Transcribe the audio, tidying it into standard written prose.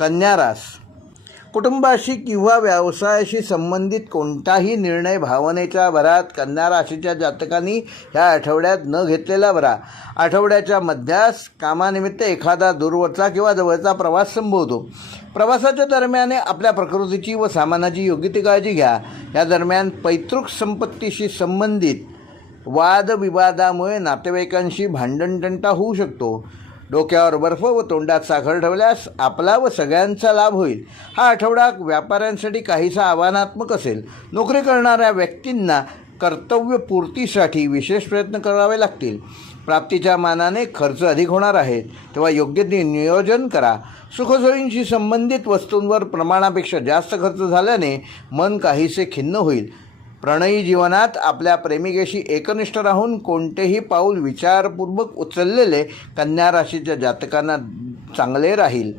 कन्या रास. कुटुंबाशी किंवा व्यवसायाशी संबंधित कोणताही निर्णय भावनेच्या भरात कन्या राशीच्या जातकांनी ह्या आठवड्यात न घेतलेला बरा. आठवड्याच्या मध्यास कामानिमित्त एखादा दूरवरचा किंवा जवळचा प्रवास संभवतो. प्रवासाच्या दरम्यान आपल्या प्रकृतीची व सामानाची योग्य ती काळजी घ्या. या दरम्यान पैतृक संपत्तीशी संबंधित वादविवादामुळे नातेवाईकांशी भांडणतंटा होऊ शकतो. डोक्यावर बर्फ व तोंडात साखर ठेवल्यास आपला व सगळ्यांचा लाभ होईल. हा आठवडा व्यापाऱ्यांसाठी काहीसा आव्हानात्मक असेल. नोकरी करणाऱ्या व्यक्तींना कर्तव्यपूर्तीसाठी विशेष प्रयत्न करावे लागतील. प्राप्तीच्या मानाने खर्च अधिक होणार आहे, तेव्हा योग्य ते नियोजन करा. सुखसोयींशी संबंधित वस्तूंवर प्रमाणापेक्षा जास्त खर्च झाल्याने मन काहीसे खिन्न होईल. प्रणयी जीवनात आपल्या प्रेमिकेशी एकनिष्ठ राहून कोणतेही पाऊल विचारपूर्वक उचललेले कन्या राशीच्या जातकांना चांगले राहील.